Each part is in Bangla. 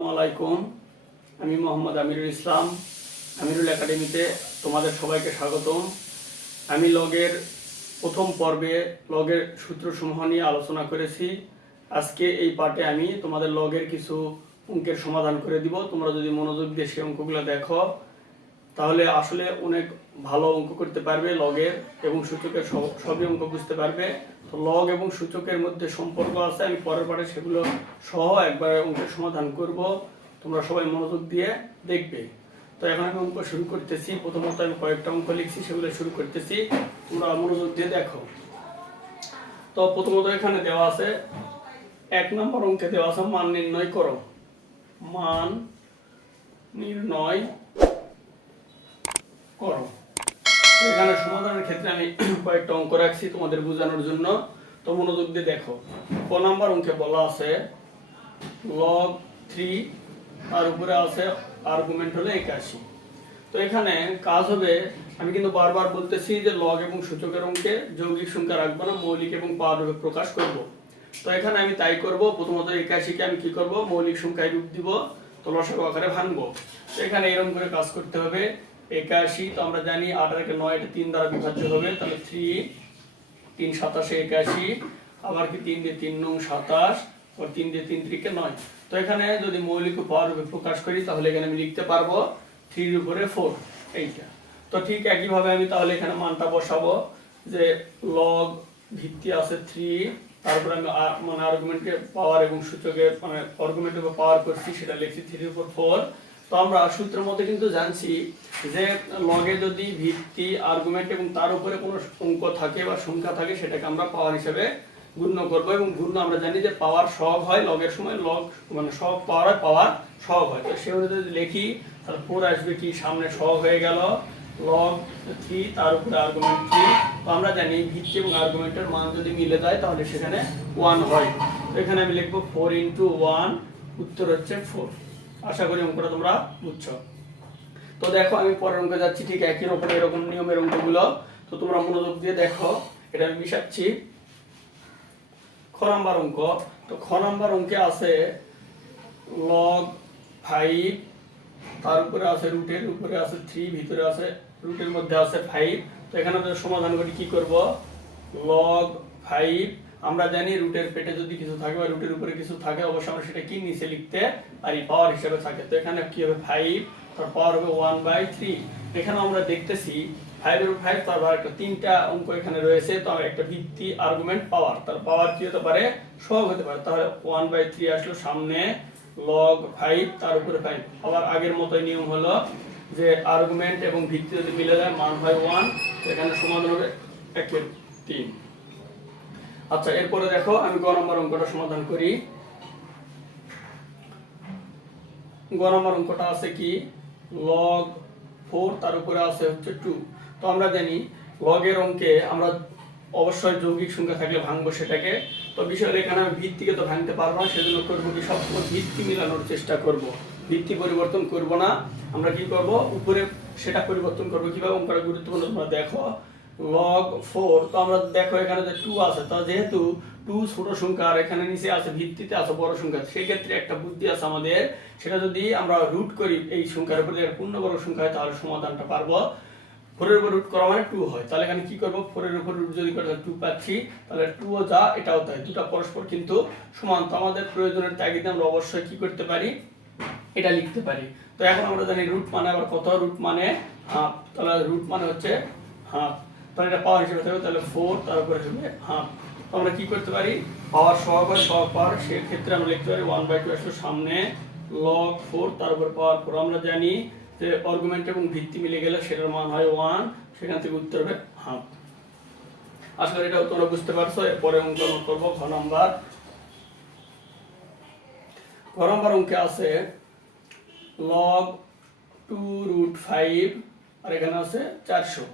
আসসালামাইকুম, আমি মোহাম্মদ আমিরুল ইসলাম। আমিরুল একাডেমিতে তোমাদের সবাইকে স্বাগতম। আমি লগের প্রথম পর্বে লগের সূত্রসমূহ নিয়ে আলোচনা করেছি। আজকে এই পার্টে আমি তোমাদের লগের কিছু অঙ্কের সমাধান করে দিব। তোমরা যদি মনোযোগ দিয়ে সেই অঙ্কগুলো দেখো তাহলে আসলে অনেক ভালো অঙ্ক করতে পারবে লগের এবং সূচকের সবই অঙ্ক বুঝতে পারবে। তো লগ এবং সূচকের মধ্যে সম্পর্ক আছে, আমি পরের পাঠে সেগুলো সহ একবার অঙ্কের সমাধান করব। তোমরা সবাই মনোযোগ দিয়ে দেখবে। তো এখন আমি অঙ্ক শুরু করতেছি। প্রথমত আমি কয়েকটা অঙ্ক লিখছি, সেগুলো শুরু করতেছি, তোমরা মনোযোগ দিয়ে দেখো। তো প্রথমত এখানে দেওয়া আছে 1 নম্বর অঙ্কে দেওয়া আছে মান নির্ণয় করো। মান নির্ণয় করো। এখানে সমাধানের ক্ষেত্রে আমি কয়েকটা অঙ্ক রাখছি তোমাদের বোঝানোর জন্য। তো মনোযোগ দিয়ে দেখো। ক নাম্বার অঙ্কে বলা আছে লগ 3, তার উপরে আছে আর্গুমেন্ট হলো 81। তো এখানে কাজ হবে, আমি কিন্তু বারবার বলতেছি যে লগ এবং সূচকের অঙ্কে যৌগিক সংখ্যা রাখবো না, মৌলিক এবং পাওয়ার রূপে প্রকাশ করব। তো এখানে আমি তাই করব। প্রথমত 81কে আমি কি করব, মৌলিক সংখ্যায় রূপ দিব, তো লসাগু আকারে ভাঙবো। তো এখানে এরকম করে কাজ করতে হবে। 81, তো আমরা জানি 8 আর 9 এটা 3 দ্বারা বিভাজ্য হবে, তাহলে 3 3 27 81, আবার কি 3 দিয়ে 3 9 27, আর 3 দিয়ে 3 3 9। তো এখানে যদি মৌলিক ও পাওয়ার রূপে প্রকাশ করি তাহলে এখানে আমি লিখতে পারবো 3 এর উপরে 4 এইটা। তো ঠিক একইভাবে আমি তাহলে এখানে মানটা বসাবো যে লগ ভিত্তি আছে 3, তারপরে আমি মানে আর্গুমেন্টকে পাওয়ার এবং সূচকে মানে আর্গুমেন্টের উপর পাওয়ার করছি, সেটা লিখছি 3 এর উপর 4। তো আমরা সূত্রের মধ্যে কিন্তু জানছি যে লগে যদি ভিত্তি আর্গুমেন্ট এবং তার উপরে কোনো অঙ্ক থাকে বা সংখ্যা থাকে সেটাকে আমরা পাওয়ার হিসেবে গুণ্য করব। এবং গুণ্য আমরা জানি যে পাওয়ার সহগ হয় লগের সময়, লগ মানে সহগ পাওয়ার হয়, পাওয়ার সহগ হয়। তো সে অনুযায়ী যদি লিখি তাহলে 4 আসবে কি সামনে সহগ হয়ে গেল লগ 3, তার উপরে আর্গুমেন্ট 3। তো আমরা জানি ভিত্তি এবং আর্গুমেন্টের মান যদি মিলে যায় তাহলে সেখানে 1 হয়। তো এখানে আমি লিখবো 4 × 1, উত্তর হচ্ছে 4। আশা করি অঙ্কটা তোমরা বুঝছো। তো দেখো আমি পরের অঙ্কে যাচ্ছি, ঠিক একই রকম এরকম নিয়মের অঙ্কগুলো। তো তোমরা মনোযোগ দিয়ে দেখো, এটা আমি মিশাচ্ছি। খ নাম্বার অঙ্ক। তো খ নাম্বার অঙ্কে আছে লগ 5, তার উপরে আছে রুটের উপরে আছে 3, ভিতরে আছে রুটের মধ্যে আছে 5। তো এখানে সমাধান করি কি করব, লগ 5, আমরা জানি রুটের পেটে যদি কিছু থাকে বা রুটের উপরে কিছু থাকে অবশ্যই আমরা সেটা কি নিচে লিখতে পারি, পাওয়ার হিসেবে থাকে। তো এখানে কি হবে 5, তার পাওয়ার হবে 1/3। এখানে আমরা দেখতেছি 5 এর উপর 5, তারপর একটা 3টা অঙ্ক এখানে রয়েছে। তো একটা ভিত্তি আর্গুমেন্ট পাওয়ার, তার পাওয়ার কি হতে পারে, সহগ হতে পারে। তাহলে 1/3 আসলো সামনে লগ 5, তার উপরে 5। আবার আগের মতোই নিয়ম হলো যে আর্গুমেন্ট এবং ভিত্তি যদি মিলে যায় মান হয় 1, এখানে সমাধান হবে 1/3। আচ্ছা, এরপরে দেখো আমি গ নম্বর অঙ্কটা সমাধান করি। গ নম্বর অঙ্কটা আছে কি লগ 4, তার উপরে আছে হচ্ছে 2। তো আমরা জানি লগের অঙ্কে আমরা অবশ্যই যৌগিক সংখ্যা থাকলে ভাঙবো সেটাকে। তো বিষয় এখানে আমি ভিত্তিকে তো ভাঙতে পারবো না, সেজন্য করবো কি সবসময় ভিত্তি মিলানোর চেষ্টা করব, ভিত্তি পরিবর্তন করব না। আমরা কি করব, উপরে সেটা পরিবর্তন করব। কিভাবে অঙ্কটা গুরুত্বপূর্ণ তোমরা দেখো। লগ 4, তো আমরা দেখো এখানে যে 2 আছে, তো যেহেতু 2 ছোট সংখ্যা আর এখানে নিচে আছে ভিত্তিতে আছে বড় সংখ্যা, সেই ক্ষেত্রে একটা বুদ্ধি আছে আমাদের, সেটা যদি আমরা রুট করি এই সংখ্যার উপরে পূর্ণবর্গ সংখ্যা হয় তাহলে সমাধানটা পারবো। 4 এর উপর রুট করা মানে 2 হয়, তাহলে এখানে কি করব, 4 এর উপর রুট যদি করে 2 পাচ্ছি, তাহলে 2 ও যা এটাও তাই, দুটো পরস্পর কিন্তু সমান। তো আমাদের প্রয়োজনের তাগিদে আমরা অবশ্যই কি করতে পারি, এটা লিখতে পারি। তো এখন আমরা জানি রুট মানে আবার কত, রুট মানে হাফ, তাহলে রুট মানে হচ্ছে হাফ। তাহলে এটা পাওয়ার হিসেবে থাকবে, তাহলে 4 তার উপরে হবে হাফ। তো আমরা কি করতে পারি, পাওয়ার সহগ হয়, সহগ পাওয়ার, সেই ক্ষেত্রে আমরা লিখতে পারি 1/2 আসলে সামনে লগ 4, তার উপর পাওয়ার 4। আমরা জানি যে আর্গুমেন্ট এবং ভিত্তি মিলে গেলে সেটার মান হয় 1, সেখান থেকে উত্তর হবে হাফ। আশা করি এটা তোমরা বুঝতে পারছো। এরপরে অঙ্ক করব ঘ নাম্বার। ঘ নাম্বার অঙ্কে আছে লগ 2√5, আর এখানে আছে 400।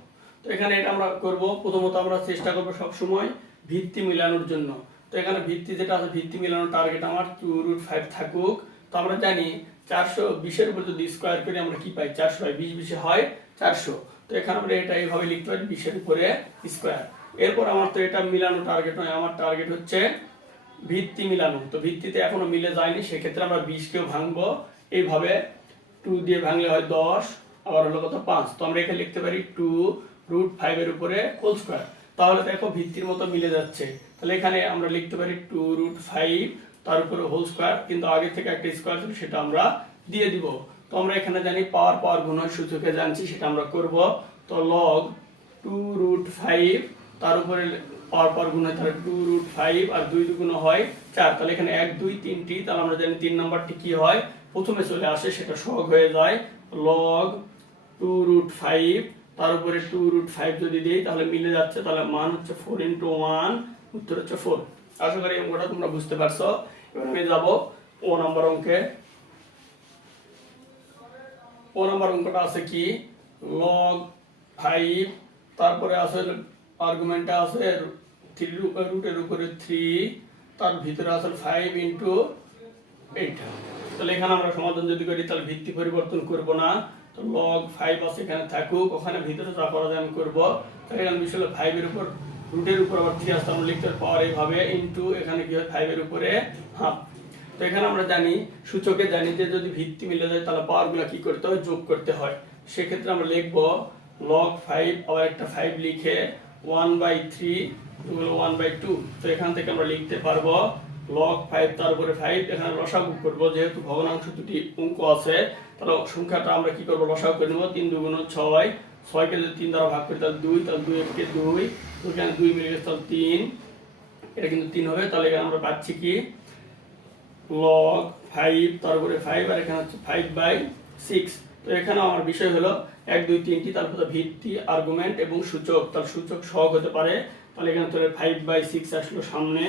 তো এখানে এটা আমরা করব, প্রথমত আমরা চেষ্টা করব সব সময় ভিত্তি মিলানোর জন্য। তো এখানে ভিত্তি যেটা আছে, ভিত্তি মিলানোর টার্গেট আমার 2√5 থাকুক। তো আমরা জানি 420 এর উপর যদি স্কয়ার করি আমরা কি পাই, 400 হয়, 20 20 হয় 400। তো এখানে আমরা এটা এইভাবে লিখতে পারি 20 এর উপরে স্কয়ার। এরপর আমার তো এটা মিলানো টার্গেট নয়, আমার টার্গেট হচ্ছে ভিত্তি মিলানো, তো ভিত্তিতে এখনো মিলে যায়নি, সেক্ষেত্রে আমরা 20কেও ভাঙবো। এইভাবে 2 দিয়ে ভাঙলে হয় 10, আবার হলো কত 5। তো আমরা এখানে লিখতে পারি 2√5 এর উপরে হোল স্কয়ার। তাহলে দেখো ভিত্তির মতো মিলে যাচ্ছে। তাহলে এখানে আমরা লিখতে পারি 2√5 তার উপরে হোল স্কয়ার, কিন্তু আগে থেকে একটা স্কয়ার ছিল সেটা আমরা দিয়ে দিব। তো আমরা এখানে জানি পাওয়ার পাওয়ার গুণ হয়, সূচকে জানছি, সেটা আমরা করব। তো log 2√5 তার উপরে পাওয়ার পাওয়ার গুণ হয়, তাহলে 2√5 আর 2 দুগুণ হয় 4। তাহলে এখানে 1 2 3টি, তাহলে আমরা জানি 3 নাম্বারটি কি হয়, প্রথমে চলে আসে, সেটা সহগ হয়ে যায়। log 2√5 তার উপরে 2√5 যদি দিই তাহলে মিলে যাচ্ছে, তাহলে মান হচ্ছে 4 × 1, উত্তর হচ্ছে 4। আশা করি অঙ্কটা তোমরা বুঝতে পারছো। এবার আমি যাব ও নাম্বার অঙ্কে। ও নাম্বার অঙ্কটা আছে কি, log 5 তারপরে আছে আর্গুমেন্টটা আছে রুটের উপরে 3, তার ভিতরে আছে 5 × 8। তাহলে এখানে আমরা সমাধান যদি করি তাহলে ভিত্তি পরিবর্তন করব না, তো log 5 আছে এখানে থাকুক, ওখানে ভিতরে যা করা যায় আমি করব। তাহলে এখানে বিষয় 5 এর উপর রুটের উপর আবার 3 আসতে আমরা লিখতে পাওয়ার এইভাবে ইনটু এখানে কি হয় 5 এর উপরে হাফ। তো এখানে আমরা জানি সূচকে জানি যে যদি ভিত্তি মিলে যায় তাহলে পাওয়ারগুলো কি করতে হয়, যোগ করতে হয়। সেক্ষেত্রে আমরা লিখব log 5 আবার একটা 5 লিখে 1/3 হলো 1/2। তো এখান থেকে আমরা লিখতে পারবো log 5 তার উপরে 5, এখানে লসাগু করব, যেহেতু ভগ্নাংশ দুটি অঙ্ক আছে তাহলে সংখ্যাটা আমরা কি করব, লসাগু করে নেব। 3 × 2 = 6, 6 কে যদি 3 দ্বারা ভাগ করি তাহলে 2, তাহলে 2 কে 2, তো এখানে 2 মিলে গেছে তাহলে 3, এটা কিন্তু 3 হবে। তাহলে এখানে আমরা পাচ্ছি কি log 5 তার উপরে 5 আর এখানে হচ্ছে 5/6। তো এখানে আমার বিষয় হলো 1 2 3টি, তারপর ভিত্তি, আর্গুমেন্ট এবং সূচক, তার সূচক সহগ হতে পারে। তাহলে এখানে তো 5/6 আসলো সামনে,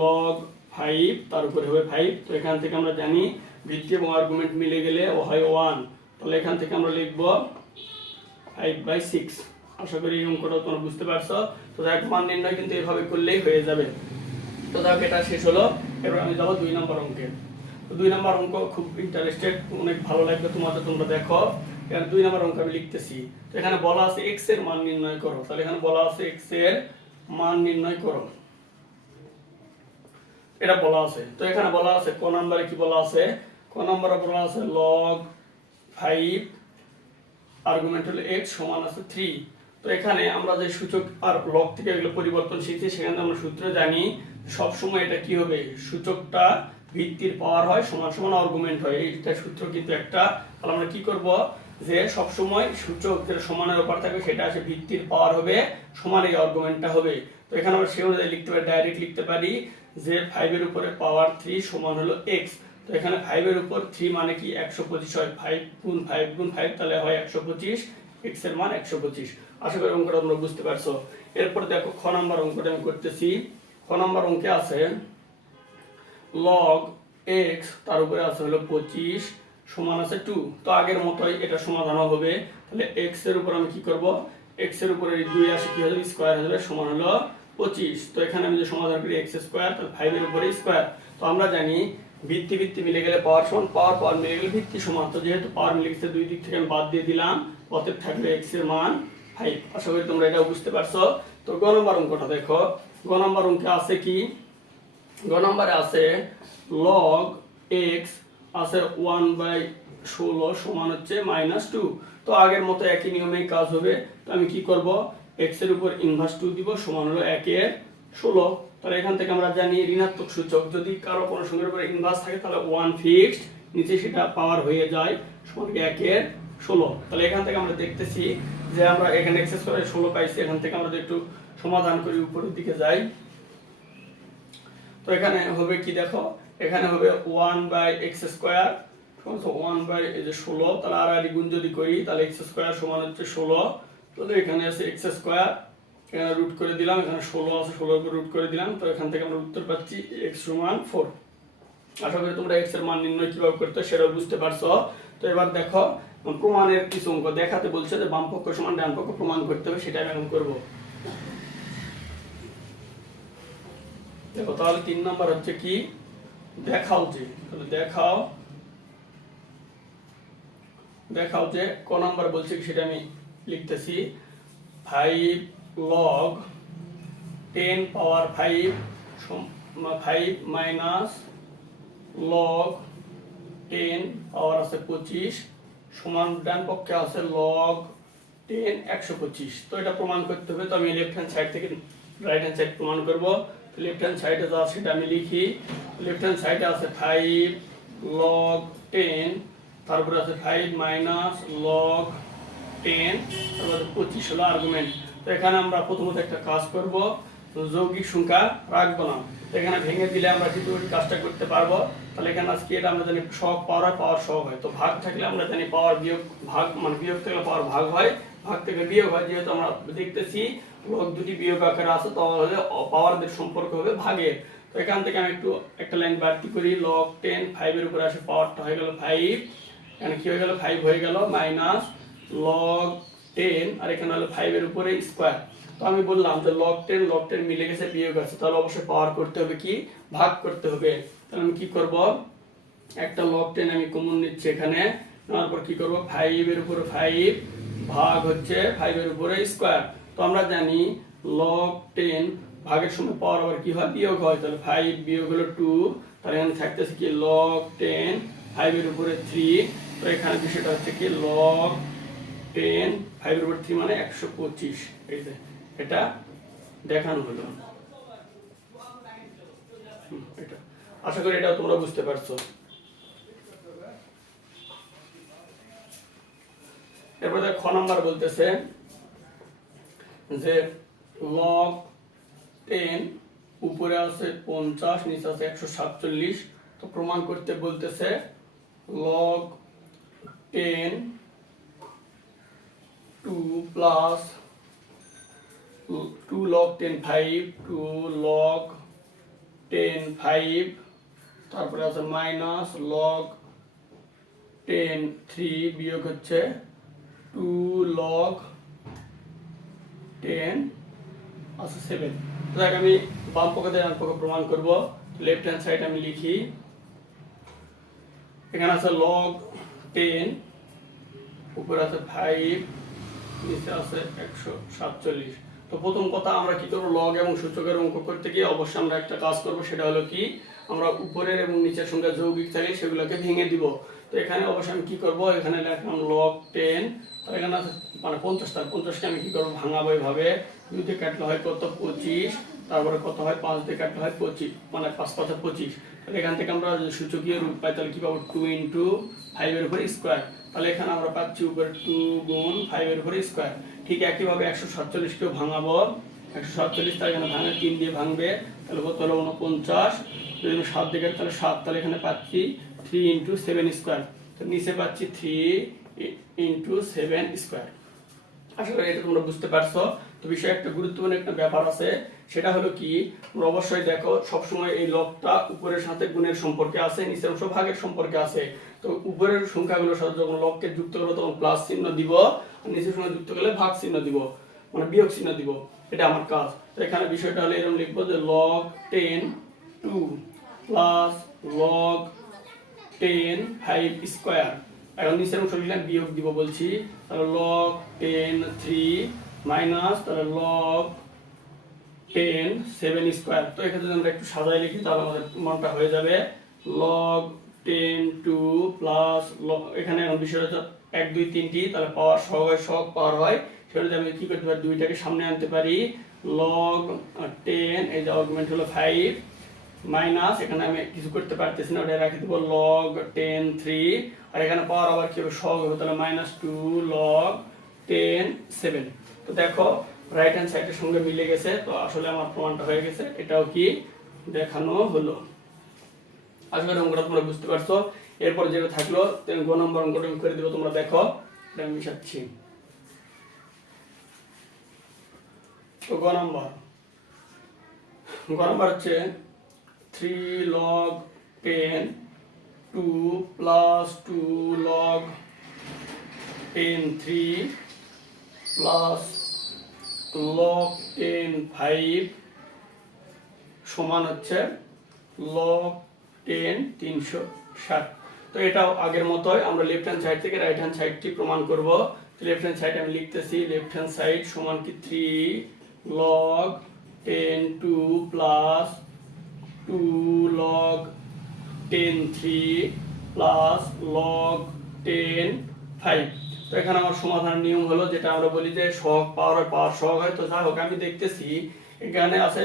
log 5 তার উপরে হবে 5। তো এখান থেকে আমরা জানি ভিত্তি এবং আর্গুমেন্ট মিলে গেলে ও হয় 1, তাহলে এখান থেকে আমরা লিখব 5/6। আশা করি এই অঙ্কটা তোমরা বুঝতে পারছো। তো এক মান নির্ণয় কিন্তু এভাবে করলেই হয়ে যাবে। তো দেখো এটা শেষ হলো। এবার আমি যাবো 2 নম্বর অঙ্কে। তো 2 নম্বর অঙ্ক খুব ইন্টারেস্টেড, অনেক ভালো লাগবে তোমাদের, তোমরা দেখো। এখানে 2 নম্বর অঙ্ক আমি লিখতেছি। তো এখানে বলা আছে x এর মান নির্ণয় করো। তাহলে এখানে বলা আছে x এর মান নির্ণয় করো, এটা বলা আছে। তো এখানে বলা আছে ক নম্বরে কি বলা আছে, ক নম্বরে বলা আছে log 5 আর্গুমেন্ট হলো x সমান আছে 3। তো এখানে আমরা যে সূচক আর লগ থেকে এগুলো পরিবর্তন শিখছি, সেখানে আমরা সূত্র জানি সব সময় এটা কি হবে, সূচকটা ভিত্তির পাওয়ার হয় সমান সমান আর্গুমেন্ট হয়, এইটা সূত্র কিন্তু একটা। তাহলে আমরা কি করব, যে সব সময় সূচক যেটা সমানের উপর থাকবে সেটা আছে ভিত্তির পাওয়ার হবে সমান এই আর্গুমেন্টটা হবে। তো এখানে আমরা সেই অনুযায়ী লিখতে পারি, ডাইরেক্ট লিখতে পারি যে 5 এর উপরে পাওয়ার 3 সমান হলো x। তো এখানে 5 এর উপর 3 মানে কি 125 হয়, 5 × 5 × 5 তাহলে হয় 125, x এর মান 125। আশা করি অঙ্কটা তোমরা বুঝতে পারছো। এরপর দেখো খ নাম্বার অঙ্কটা আমি করতেছি। খ নাম্বার অঙ্কে আছে log x তার উপরে আছে হলো 25 সমান আছে 2। তো আগের মতোই এটা সমাধান হবে। তাহলে x এর উপর আমি কি করব, x এর উপরে 2 আসে কি হবে, স্কয়ার হয়ে যাবে, সমান হলো 25। তো এখানে আমি যে সমাধান করি x স্কয়ার, তাহলে 5 এর উপরে স্কয়ার। তো আমরা জানি ভিত্তি ভিত্তি মিলে গেলে পাওয়ার সমান, পাওয়ার পাওয়ার মিলে গেলে ভিত্তি সমান। তো যেহেতু পাওয়ার মিলে গেছে দুই দিক থেকে আমি বাদ দিয়ে দিলাম, অতএব থাকবে x এর মান 5। আশা করি তোমরা এটা বুঝতে পারছো। তো গ নম্বর অঙ্কটা দেখো, গ নম্বর অঙ্কে আছে কি, গ নম্বরে আছে log x আছে 1/16 সমান হচ্ছে -2। তো আগের মতো একই নিয়মেই কাজ হবে। তো আমি কি করব, x এর উপর ইনভার্স 2 দিব, সমান হলো 1/16। তাহলে এখান থেকে আমরা জানি ঋণাত্মক সূচক যদি কারো কোনো সংখ্যার উপর ইনভার্স থাকে তাহলে 1 ফিক্সড, নিচে সেটা পাওয়ার হয়ে যায়, সমান 1/16। তাহলে এখান থেকে আমরা দেখতেছি যে আমরা এখানে x স্কয়ার 16 পাইছি। এখান থেকে আমরা একটু সমাধান করি, উপরের দিকে যাই। তো এখানে হবে কি দেখো, এখানে হবে 1/x স্কয়ার সমান 1/16। তাহলে আর গুণ যদি করি তাহলে x স্কয়ার সমান হচ্ছে 16। তাহলে এখানে আছে x স্কয়ার, এখানে রুট করে দিলাম, এখানে 16 আছে, 16 এর উপর রুট করে দিলাম। তো এখান থেকে আমরা উত্তর পাচ্ছি x সমান 4। আশা করি তোমরা x এর মান নির্ণয় কিভাবে করতে সেটাও বুঝতে পারছো। তো এবার দেখো প্রমাণের কিছু অঙ্ক দেখাতে বলছে যে বাম পক্ষ সমান ডান পক্ষ প্রমাণ করতে হবে, সেটা আমি এখন করব। দেখো তাহলে 3 নাম্বার হচ্ছে কি, দেখাও যে, তাহলে দেখাও যে ক নাম্বার বলছে কি সেটা আমি লিখতেছি। 5 log 10 পাওয়ার 5 5 মাইনাস লগ 10 পাওয়ার আছে 25 সমান ডান পক্ষে আছে লগ 10 125। তো এটা প্রমাণ করতে হবে, তো আমি লেফট হ্যান্ড সাইড থেকে রাইট হ্যান্ড সাইড প্রমাণ করব। লেফট হ্যান্ড সাইডে যা সেটা আমি লিখি। লেফট হ্যান্ড সাইডে আছে 5 লগ 10, তারপরে আছে 5 মাইনাস লগ 10, তারপরে 25 হলো আর্গুমেন্ট। তো এখানে আমরা প্রথমত একটা কাজ করব, যৌগিক সংখ্যা রাখবো না। তো এখানে ভেঙে দিলে আমরা কিন্তু ওই কাজটা করতে পারবো। তাহলে এখানে আজকে এটা আমরা জানি সহগ পাওয়ার হয়, পাওয়ার সহগ হয়। তো ভাগ থাকলে আমরা জানি পাওয়ার বিয়োগ ভাগ, মানে বিয়োগ থাকলে পাওয়ার ভাগ হয়, ভাগ থেকে বিয়োগ হয়। যেহেতু আমরা দেখতেছি লগ দুটি বিয়োগ আকারে আছে, তাহলে পাওয়ারদের সম্পর্ক হবে ভাগের। তো এখান থেকে আমি একটু একটা লাইন বাড়তি করি। লগ 10 5 এর উপরে আসে, পাওয়ারটা হয়ে গেল 5, এখানে কি হয়ে গেল 5 হয়ে গেল মাইনাস লগ 10, আর এখানে হলো 5 এর উপরে স্কয়ার। তো আমি বললাম যে লগ 10 মিলে গেছে, বিয়োগ আছে, তাহলে অবশ্যই পাওয়ার করতে হবে কি, ভাগ করতে হবে। তাহলে আমি কি করব, একটা লগ 10 আমি কমন নিচ্ছি এখানে, নেওয়ার পর কি করব 5 এর উপরে 5 ভাগ হচ্ছে 5 এর উপরে স্কয়ার। তো আমরা জানি লগ 10 ভাগের সময় পাওয়ার আবার কি হয়, বিয়োগ হয়। তাহলে 5 বিয়োগ হলো 2, তাহলে এখানে থাকতেছে কি লগ 10 5 এর উপরে 3। তো এখানে বিষয়টা হচ্ছে কি লগ 10 5 এর উপরে 3 মানে 125। এই যে এটা দেখানো হলো। এটা আশা করি এটা তোমরা বুঝতে পারছো। এরপর খ নাম্বার বলতেছে যে লগ 10 উপরে আছে 50, নিচে আছে 147। তো প্রমাণ করতে বলতেছে লগ 10 2 প্লাস 2 log 10 5, 2 log 10 5, তারপরে আছে মাইনাস লগ 10 3 বিয়োগ হচ্ছে 2 log 10 আছে 7। তো আমি বাম পক্ষে ডান পক্ষে প্রমাণ করব। লেফট হ্যান্ড সাইড আমি লিখি, এখানে আছে লগ 10 উপরে আছে 5, নিচে আছে 147। তো প্রথম কথা আমরা কি করব, লগ এবং সূচকের অঙ্ক করতে গিয়ে অবশ্যই আমরা একটা কাজ করব, সেটা হলো কি আমরা উপরের এবং নিচের সংখ্যা যৌগিক থাকলে সেগুলোকে ভেঙে দিব। তো এখানে অবশ্যই আমি কি করব, এখানে লিখলাম লগ 10, তাহলে এখানে আছে মানে 50, তার 50কে আমি কি করব ভাঙাবো এইভাবে। 2 দিয়ে কাটলে হয় কত 25, তারপরে কত হয় 5 দিয়ে কাটলে হয় 25, মানে 5 5 25। তাহলে এখান থেকে আমরা সূচকীয় রূপ পাই, তাহলে কি পাবো 2 × 5 এর উপরে স্কয়ার। তাহলে এখানে আমরা পাচ্ছি উপরে 2 গুণ 5 এর উপরে স্কয়ার। ঠিক একইভাবে 147 কেও ভাঙাবো। 147 তার এখানে ভাঙে 3 দিয়ে ভাঙবে, তাহলে কত হলো 49। যদি 7 দিকে তাহলে 7, তাহলে এখানে পাচ্ছি 3 × 7 স্কয়ার। তো নিচে পাচ্ছি 3 × 7 স্কয়ার। আসলে এটা তোমরা বুঝতে পারছো। তো বিষয়ে একটা গুরুত্বপূর্ণ একটা ব্যাপার আছে, সেটা হলো কি তোমরা অবশ্যই দেখো সবসময় এই লগটা উপরের সাথে গুণের সম্পর্কে আছে, নিচের অংশ ভাগের সম্পর্কে আছে। তো উপরের সংখ্যাগুলোর সাথে যখন লগকে যুক্ত করবো তখন প্লাস চিহ্ন দিব, আর নিচের সঙ্গে যুক্ত করলে ভাগ চিহ্ন দিব, মানে বিয়োগ চিহ্ন দিব। এটা আমার কাজ। তো এখানে বিষয়টা হলো এরকম লিখবো যে লগ 10 2 প্লাস লগ 10 5 স্কয়ার। এখন নিচের অংশ লিখলাম, বিয়োগ দিব বলছি, তাহলে লগ 10 3 মাইনাস তাহলে লগ 10 7 স্কয়ার। তো এখানে যদি আমরা একটু সাজাই লিখি তাহলে আমাদের মানটা হয়ে যাবে লগ 10 2 প্লাস এখানে বিষয়টা হচ্ছে 1 2 3টি, তাহলে পাওয়ার সহগ হয়, সহগ পাওয়ার হয়। সেটা আমি কি করতে পারি, দুইটাকে সামনে আনতে পারি। লগ 10 এই যে আর্গুমেন্ট হলো 5 মাইনাস এখানে আমি কিছু করতে পারতেছি না, ওটা রাখি দেবো লগ 10 3, আর এখানে পাওয়ার আবার কি হবে সহগ হবে, তাহলে -2 লগ 10 7। তো দেখো রাইট হ্যান্ড সাইডের সঙ্গে মিলে গেছে। তো আসলে আমার প্রমাণটা হয়ে গেছে, এটাও কি দেখানো হলো। আসলে অঙ্কটা তোমরা বুঝতে পারছো। এরপর যেটা থাকলো গ নম্বর অঙ্কটা আমি করে দেবো, তোমরা দেখো এটা আমি মিশাচ্ছি। তো গ নম্বর হচ্ছে 3 log 10 2 plus 2 log 10 3 plus log 10 5 সমান হচ্ছে log 10 360। তো এটাও আগের মতোই আমরা লেফট হ্যান্ড সাইড থেকে রাইট হ্যান্ড সাইডটি প্রমাণ করব। লেফট হ্যান্ড সাইড আমি লিখতেছি, লেফট হ্যান্ড সাইড সমান কি 3 log 10 2 plus 2 log 10 3 plus log 10 5। তো এখানে আমার সমাধানের নিয়ম হলো যেটা আমরা বলি যে সহগ পাওয়ার সহগ হয়। তো যাই হোক আমি দেখতেছি এখানে আছে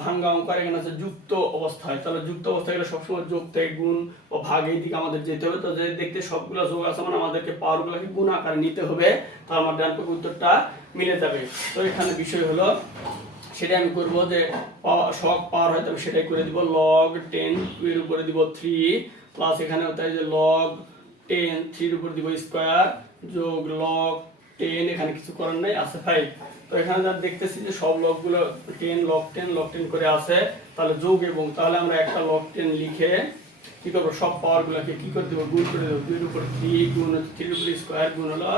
ভাঙ্গা অঙ্ক আর এখানে আছে যুক্ত অবস্থায়। তাহলে যুক্ত অবস্থায় গেলে সবসময় যোগ থেকে গুণ ও ভাগ এই দিকে আমাদের যেতে হবে। তো যে দেখতে সবগুলো যোগ আছে মানে আমাদেরকে পাওয়ারগুলোকে গুণ আকারে নিতে হবে, তো আমার ডান পক্ষের উত্তরটা মিলে যাবে। তো এখানে বিষয় হলো সেটা আমি করব যে সহগ পাওয়ার হয় তবে সেটাই করে দিব log 10 2 এর উপরে দিব 3 প্লাস এখানে হতে হয় যে log 10 3 এর উপর দিব স্কয়ার যোগ log 10 এখানে কিছু করার নাই আছে 5। তো এখানে যা দেখতেছি যে সব লগগুলো 10 log 10 log 10 করে আছে, তাহলে যোগ এবং তাহলে আমরা একটা log 10 লিখে কি করব সব পাওয়ারগুলোকে কি করে দেব গুণ করে দেব 2 এর উপর 3 গুণ 3 এর উপর স্কয়ার গুণ হলো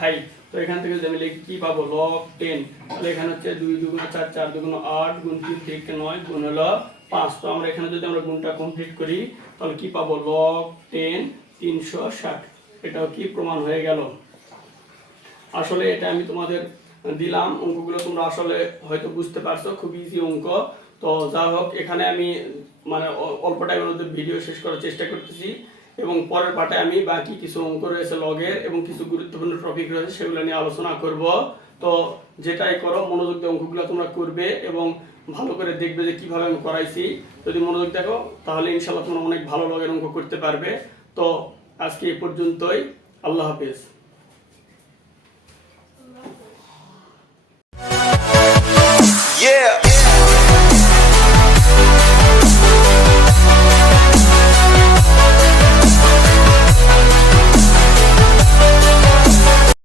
5। তো এখান থেকে যদি আমি লিখি কি পাবো log 10, তাহলে এখানে হচ্ছে 2 2 4 4 2 8 গুণ 3 3 9 গুণ হলো 5। তো আমরা এখানে যদি আমরা গুণটা কমপ্লিট করি তাহলে কি পাবো log 10 360। এটাও কি প্রমাণ হয়ে গেল। আসলে এটা আমি তোমাদের দিলাম অঙ্কগুলো, তোমরা আসলে হয়তো বুঝতে পারছো, খুব ইজি অঙ্ক। তো যা হোক এখানে আমি মানে অল্প টাইমের মধ্যে ভিডিও শেষ করার চেষ্টা করতেছি এবং পরের পার্টে আমি বাকি কিছু অঙ্ক রয়েছে লগের এবং কিছু গুরুত্বপূর্ণ টপিক রয়েছে সেগুলো নিয়ে আলোচনা করব। তো যেটাই করো মনোযোগ দিয়ে অঙ্কগুলো তোমরা করবে এবং ভালো করে দেখবে যে কিভাবে আমি করাইছি। যদি মনোযোগ দেখো তাহলে ইনশাআল্লাহ তোমরা অনেক ভালো লগের অঙ্ক করতে পারবে। তো আজকে এই পর্যন্তই, আল্লাহ হাফেজ।